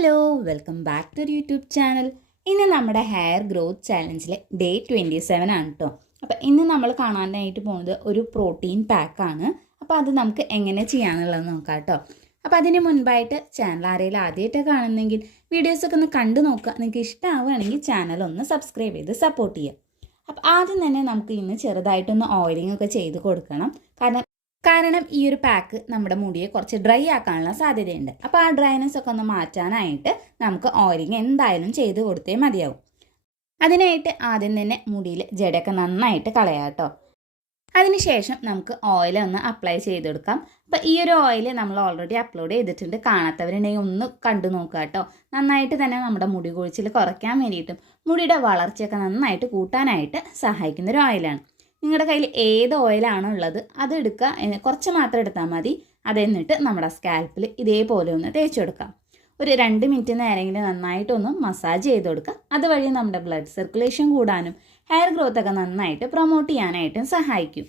Hello welcome back to YouTube channel. ഇന്ന് നമ്മുടെ hair growth ചാലഞ്ചിലെ day 27 ആണ് കേട്ടോ. അപ്പോൾ ഇന്ന് നമ്മൾ കാണാനായിട്ട് പോകുന്നത് ഒരു പ്രോട്ടീൻ പാക്കാണ്. അപ്പോൾ അത് നമുക്ക് എങ്ങനെ ചെയ്യാമെന്നുള്ളത് നോക്കാം കേട്ടോ. അപ്പോൾ അതിന് മുൻപായിട്ട് ചാനൽ ആരെങ്കിലും ആദ്യമായിട്ട് കാണുന്നെങ്കിൽ വീഡിയോസൊക്കെ ഒന്ന് കണ്ടു നോക്കുക. നിങ്ങൾക്ക് ഇഷ്ടമാവുകയാണെങ്കിൽ ചാനൽ ഒന്ന് സബ്സ്ക്രൈബ് ചെയ്ത് സപ്പോർട്ട് ചെയ്യുക. അപ്പോൾ ആദ്യം തന്നെ നമുക്ക് ഇന്ന് ചെറുതായിട്ടൊന്ന് ഓയിലിംഗ് ഒക്കെ ചെയ്ത് കൊടുക്കണം. കാരണം ഈ ഒരു പാക്ക് നമ്മുടെ മുടിയെ കുറച്ച് ഡ്രൈ ആക്കാനുള്ള സാധ്യതയുണ്ട്. അപ്പോൾ ആ ഡ്രൈനെസ് ഒക്കെ ഒന്ന് മാറ്റാനായിട്ട് നമുക്ക് ഓയിലിംഗ് എന്തായാലും ചെയ്ത് കൊടുത്തേ മതിയാവും. അതിനായിട്ട് ആദ്യം തന്നെ മുടിയിൽ ജടയൊക്കെ നന്നായിട്ട് കളയാം കേട്ടോ. അതിനുശേഷം നമുക്ക് ഓയിൽ ഒന്ന് അപ്ലൈ ചെയ്തെടുക്കാം. അപ്പോൾ ഈ ഒരു ഓയിൽ നമ്മൾ ഓൾറെഡി അപ്ലോഡ് ചെയ്തിട്ടുണ്ട്. കാണാത്തവരുണ്ടെങ്കിൽ ഒന്ന് കണ്ടു നോക്കുക കേട്ടോ. നന്നായിട്ട് തന്നെ നമ്മുടെ മുടി കൊഴിച്ചിൽ കുറയ്ക്കാൻ വേണ്ടിയിട്ടും മുടിയുടെ വളർച്ചയൊക്കെ നന്നായിട്ട് കൂട്ടാനായിട്ട് സഹായിക്കുന്ന ഒരു ഓയിലാണ്. നിങ്ങളുടെ കയ്യിൽ ഏത് ഓയിലാണോ ഉള്ളത് അത് എടുക്കുക. കുറച്ച് മാത്രം എടുത്താൽ മതി. അതെന്നിട്ട് നമ്മുടെ സ്കാൽപ്പിൽ ഇതേപോലെ ഒന്ന് തേച്ച് കൊടുക്കാം. ഒരു 2 മിനിറ്റ് നേരമെങ്കിലും നന്നായിട്ടൊന്ന് മസാജ് ചെയ്ത് കൊടുക്കുക. അതുവഴി നമ്മുടെ ബ്ലഡ് സർക്കുലേഷൻ കൂടാനും ഹെയർ ഗ്രോത്ത് ഒക്കെ നന്നായിട്ട് പ്രൊമോട്ട് ചെയ്യാനായിട്ടും സഹായിക്കും.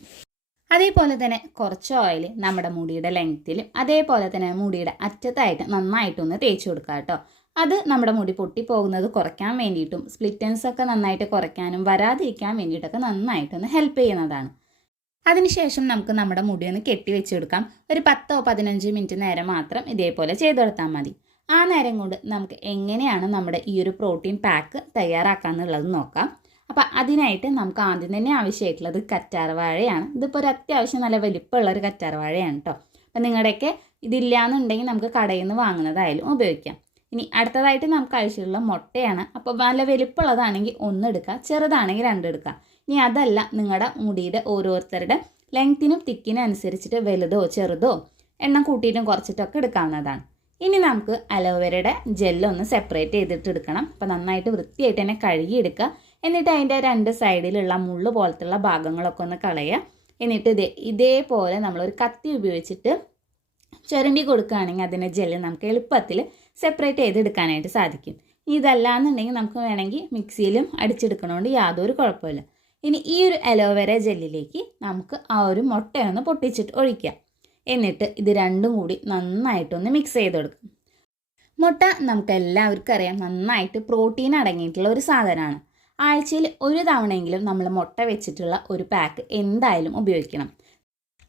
അതേപോലെ തന്നെ കുറച്ച് ഓയിൽ നമ്മുടെ മുടിയുടെ ലെങ്ത്തിലും അതേപോലെ തന്നെ മുടിയുടെ അറ്റത്തായിട്ട് നന്നായിട്ടൊന്ന് തേച്ച് കൊടുക്കുക കേട്ടോ. അത് നമ്മുടെ മുടി പൊട്ടിപ്പോകുന്നത് കുറയ്ക്കാൻ വേണ്ടിയിട്ടും സ്പ്ലിറ്റൻസ് ഒക്കെ നന്നായിട്ട് കുറയ്ക്കാനും വരാതിരിക്കാൻ വേണ്ടിയിട്ടൊക്കെ നന്നായിട്ടൊന്ന് ഹെൽപ്പ് ചെയ്യുന്നതാണ്. അതിനുശേഷം നമുക്ക് നമ്മുടെ മുടി ഒന്ന് കെട്ടി വെച്ചെടുക്കാം. ഒരു 10-15 മിനിറ്റ് നേരം മാത്രം ഇതേപോലെ ചെയ്തെടുത്താൽ മതി. ആ നേരം കൊണ്ട് നമുക്ക് എങ്ങനെയാണ് നമ്മുടെ ഈ ഒരു പ്രോട്ടീൻ പാക്ക് തയ്യാറാക്കാമെന്നുള്ളത് നോക്കാം. അപ്പോൾ അതിനായിട്ട് നമുക്ക് ആദ്യം തന്നെ ആവശ്യമായിട്ടുള്ളത് കറ്റാർവാഴയാണ്. ഇതിപ്പോൾ ഒരു അത്യാവശ്യം നല്ല വലിപ്പമുള്ളൊരു കറ്റാർവാഴയാണ് കേട്ടോ. അപ്പോൾ നിങ്ങളുടെയൊക്കെ ഇതില്ലാന്നുണ്ടെങ്കിൽ നമുക്ക് കടയിൽ നിന്ന് വാങ്ങുന്നതായാലും ഉപയോഗിക്കാം. ഇനി അടുത്തതായിട്ട് നമുക്ക് ആവശ്യമുള്ള മുട്ടയാണ്. അപ്പോൾ നല്ല വലിപ്പമുള്ളതാണെങ്കിൽ 1 എടുക്കുക, ചെറുതാണെങ്കിൽ 2 എടുക്കുക. ഇനി അതല്ല, നിങ്ങളുടെ മുടിയുടെ ഓരോരുത്തരുടെ ലെങ്ത്തിനും തിക്കിനും അനുസരിച്ചിട്ട് വലുതോ ചെറുതോ എണ്ണം കൂട്ടിയിട്ടും കുറച്ചിട്ടൊക്കെ എടുക്കാവുന്നതാണ്. ഇനി നമുക്ക് അലോവേരയുടെ ജെല്ലൊന്ന് സെപ്പറേറ്റ് ചെയ്തിട്ട് എടുക്കണം. അപ്പോൾ നന്നായിട്ട് വൃത്തിയായിട്ട് തന്നെ കഴുകിയെടുക്കുക. എന്നിട്ട് അതിൻ്റെ 2 സൈഡിലുള്ള മുള്ള് പോലത്തുള്ള ഭാഗങ്ങളൊക്കെ ഒന്ന് കളയുക. എന്നിട്ട് ഇതേപോലെ നമ്മളൊരു കത്തി ഉപയോഗിച്ചിട്ട് ചുരണ്ടി കൊടുക്കുകയാണെങ്കിൽ അതിൻ്റെ ജെല്ല് നമുക്ക് എളുപ്പത്തിൽ സെപ്പറേറ്റ് ചെയ്തെടുക്കാനായിട്ട് സാധിക്കും. ഇതല്ലാന്നുണ്ടെങ്കിൽ നമുക്ക് വേണമെങ്കിൽ മിക്സിയിലും അടിച്ചെടുക്കണോണ്ട് യാതൊരു കുഴപ്പമില്ല. ഇനി ഈ ഒരു അലോവേര ജെല്ലിലേക്ക് നമുക്ക് ആ ഒരു മുട്ടയൊന്ന് പൊട്ടിച്ചിട്ട് ഒഴിക്കുക. എന്നിട്ട് ഇത് രണ്ടും കൂടി നന്നായിട്ടൊന്ന് മിക്സ് ചെയ്ത് കൊടുക്കും. മുട്ട നമുക്ക് എല്ലാവർക്കും അറിയാം, നന്നായിട്ട് പ്രോട്ടീൻ അടങ്ങിയിട്ടുള്ള ഒരു സാധനമാണ്. ആഴ്ചയിൽ ഒരു തവണയെങ്കിലും നമ്മൾ മുട്ട വെച്ചിട്ടുള്ള ഒരു പാക്ക് എന്തായാലും ഉപയോഗിക്കണം.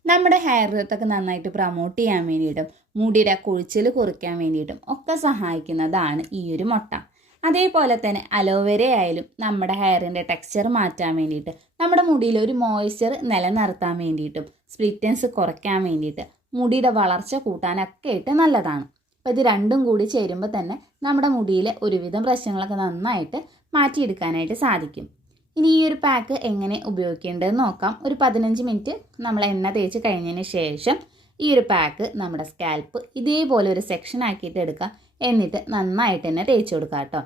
നമ്മുടെ ഹെയർ ഗ്രോത്തൊക്കെ നന്നായിട്ട് പ്രൊമോട്ട് ചെയ്യാൻ വേണ്ടിയിട്ടും മുടിയുടെ കൊഴിച്ചിൽ കുറയ്ക്കാൻ വേണ്ടിയിട്ടും ഒക്കെ സഹായിക്കുന്നതാണ് ഈ ഒരു മുട്ട. അതേപോലെ തന്നെ അലോവേര ആയാലും നമ്മുടെ ഹെയറിൻ്റെ ടെക്സ്ചർ മാറ്റാൻ വേണ്ടിയിട്ട്, നമ്മുടെ മുടിയിൽ ഒരു മോയ്സ്ചർ നിലനിർത്താൻ വേണ്ടിയിട്ടും സ്പ്ലിറ്റൻസ് കുറയ്ക്കാൻ വേണ്ടിയിട്ട് മുടിയുടെ വളർച്ച കൂട്ടാനൊക്കെ ആയിട്ട് നല്ലതാണ്. അപ്പോൾ ഇത് രണ്ടും കൂടി ചേരുമ്പോൾ തന്നെ നമ്മുടെ മുടിയിലെ ഒരുവിധം പ്രശ്നങ്ങളൊക്കെ നന്നായിട്ട് മാറ്റിയെടുക്കാനായിട്ട് സാധിക്കും. ഇനി ഈ ഒരു പാക്ക് എങ്ങനെ ഉപയോഗിക്കേണ്ടതെന്ന് നോക്കാം. ഒരു 15 മിനിറ്റ് നമ്മൾ എണ്ണ തേച്ച് കഴിഞ്ഞതിന് ശേഷം ഈ ഒരു പാക്ക് നമ്മുടെ സ്കാൽപ്പ് ഇതേപോലെ ഒരു സെക്ഷൻ ആക്കിയിട്ട് എടുക്കുക. എന്നിട്ട് നന്നായിട്ട് തന്നെ തേച്ച് കൊടുക്കുക കേട്ടോ.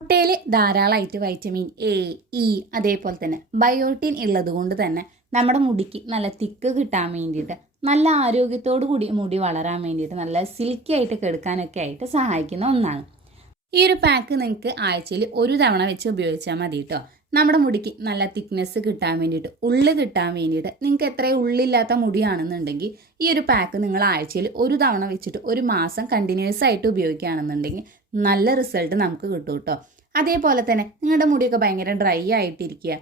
മുട്ടയിൽ ധാരാളമായിട്ട് വൈറ്റമിൻ എ, ഇ അതേപോലെ തന്നെ ബയോട്ടിൻ ഉള്ളത് കൊണ്ട് തന്നെ നമ്മുടെ മുടിക്ക് നല്ല തിക്ക് കിട്ടാൻ വേണ്ടിയിട്ട്, നല്ല ആരോഗ്യത്തോടു കൂടി മുടി വളരാൻ വേണ്ടിയിട്ട്, നല്ല സിൽക്കി ആയിട്ട് കെടുക്കാനൊക്കെ ആയിട്ട് സഹായിക്കുന്ന ഒന്നാണ്. ഈ ഒരു പാക്ക് നിങ്ങൾക്ക് ആഴ്ചയിൽ ഒരു തവണ വെച്ച് ഉപയോഗിച്ചാൽ മതി കേട്ടോ. നമ്മുടെ മുടിക്ക് നല്ല തിക്നെസ് കിട്ടാൻ വേണ്ടിയിട്ട്, ഉള്ളു കിട്ടാൻ വേണ്ടിയിട്ട്, നിങ്ങൾക്ക് എത്രയും ഉള്ളില്ലാത്ത മുടിയാണെന്നുണ്ടെങ്കിൽ ഈ ഒരു പാക്ക് നിങ്ങൾ ആഴ്ചയിൽ ഒരു തവണ വെച്ചിട്ട് 1 മാസം കണ്ടിന്യൂസ് ആയിട്ട് ഉപയോഗിക്കുകയാണെന്നുണ്ടെങ്കിൽ നല്ല റിസൾട്ട് നമുക്ക് കിട്ടും കേട്ടോ. അതേപോലെ തന്നെ നിങ്ങളുടെ മുടിയൊക്കെ ഭയങ്കര ഡ്രൈ ആയിട്ടിരിക്കുക,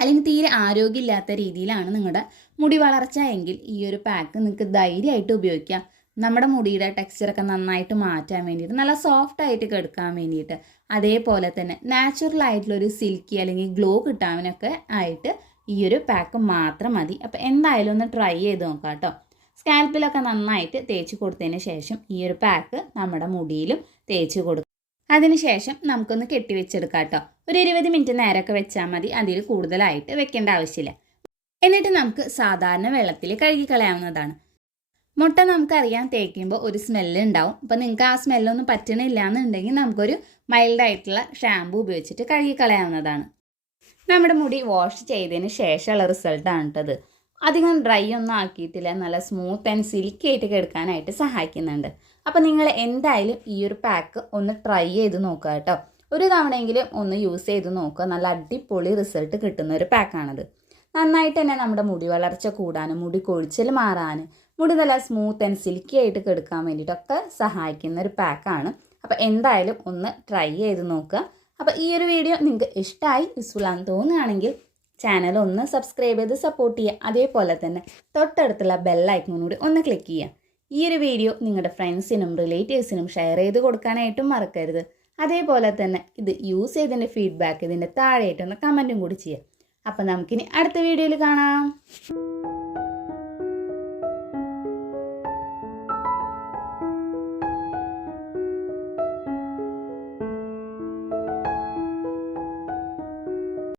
അല്ലെങ്കിൽ തീരെ ആരോഗ്യമില്ലാത്ത രീതിയിലാണ് നിങ്ങളുടെ മുടി വളർച്ച എങ്കിൽ ഈ ഒരു പാക്ക് നിങ്ങൾക്ക് ധൈര്യമായിട്ട് ഉപയോഗിക്കാം. നമ്മുടെ മുടിയുടെ ടെക്സ്ചറൊക്കെ നന്നായിട്ട് മാറ്റാൻ വേണ്ടിയിട്ട്, നല്ല സോഫ്റ്റ് ആയിട്ട് കെടുക്കാൻ വേണ്ടിയിട്ട്, അതേപോലെ തന്നെ നാച്ചുറൽ ആയിട്ടുള്ളൊരു സിൽക്കി അല്ലെങ്കിൽ ഗ്ലോ കിട്ടാനൊക്കെ ആയിട്ട് ഈ ഒരു പാക്ക് മാത്രം മതി. അപ്പോൾ എന്തായാലും ഒന്ന് ട്രൈ ചെയ്ത് നോക്കാം കേട്ടോ. സ്കാൽപ്പിലൊക്കെ നന്നായിട്ട് തേച്ച് കൊടുത്തതിന് ശേഷം ഈ ഒരു പാക്ക് നമ്മുടെ മുടിയിലും തേച്ച് കൊടുക്കും. അതിനുശേഷം നമുക്കൊന്ന് കെട്ടിവെച്ചെടുക്കാം കേട്ടോ. ഒരു 20 മിനിറ്റ് നേരമൊക്കെ വെച്ചാൽ മതി. അതിൽ കൂടുതലായിട്ട് വെക്കേണ്ട ആവശ്യമില്ല. എന്നിട്ട് നമുക്ക് സാധാരണ വെള്ളത്തിൽ കഴുകി കളയാവുന്നതാണ്. മുട്ട നമുക്കറിയാം തേക്കുമ്പോൾ ഒരു സ്മെല്ല് ഉണ്ടാവും. അപ്പോൾ നിങ്ങൾക്ക് ആ സ്മെല്ലൊന്നും പറ്റണില്ല എന്നുണ്ടെങ്കിൽ നമുക്കൊരു മൈൽഡായിട്ടുള്ള ഷാമ്പു ഉപയോഗിച്ചിട്ട് കഴുകി കളയാവുന്നതാണ്. നമ്മുടെ മുടി വാഷ് ചെയ്തതിന് ശേഷമുള്ള റിസൾട്ടാണ് കേട്ടത്. അധികം ഡ്രൈ ഒന്നും ആക്കിയിട്ടില്ല, നല്ല സ്മൂത്ത് ആൻഡ് സിൽക്കി ആയിട്ട് കെടുക്കാനായിട്ട് സഹായിക്കുന്നുണ്ട്. അപ്പോൾ നിങ്ങൾ എന്തായാലും ഈ ഒരു പാക്ക് ഒന്ന് ട്രൈ ചെയ്ത് നോക്കുക കേട്ടോ. ഒരു തവണയെങ്കിലും ഒന്ന് യൂസ് ചെയ്ത് നോക്കുക. നല്ല അടിപൊളി റിസൾട്ട് കിട്ടുന്ന ഒരു പാക്കാണത്. നന്നായിട്ട് തന്നെ നമ്മുടെ മുടി വളർച്ച കൂടാനും മുടി കൊഴിച്ചിൽ മാറാനും മുടി നല്ല സ്മൂത്ത് ആൻഡ് സിൽക്കി ആയിട്ട് കെടുക്കാൻ വേണ്ടിയിട്ടൊക്കെ സഹായിക്കുന്ന ഒരു പാക്കാണ്. അപ്പോൾ എന്തായാലും ഒന്ന് ട്രൈ ചെയ്ത് നോക്കുക. അപ്പോൾ ഈ ഒരു വീഡിയോ നിങ്ങൾക്ക് ഇഷ്ടമായി യൂസ്ഫുൾ ആണെന്ന് തോന്നുകയാണെങ്കിൽ ചാനൽ ഒന്ന് സബ്സ്ക്രൈബ് ചെയ്ത് സപ്പോർട്ട് ചെയ്യുക. അതേപോലെ തന്നെ തൊട്ടടുത്തുള്ള ബെല്ലൈക്കണും കൂടി ഒന്ന് ക്ലിക്ക് ചെയ്യുക. ഈ ഒരു വീഡിയോ നിങ്ങളുടെ ഫ്രണ്ട്സിനും റിലേറ്റീവ്സിനും ഷെയർ ചെയ്ത് കൊടുക്കാനായിട്ടും മറക്കരുത്. അതേപോലെ തന്നെ ഇത് യൂസ് ചെയ്തതിൻ്റെ ഫീഡ്ബാക്ക് ഇതിൻ്റെ താഴെയായിട്ടൊന്ന് കമൻറ്റും കൂടി ചെയ്യുക. അപ്പോൾ നമുക്കിനി അടുത്ത വീഡിയോയിൽ കാണാം.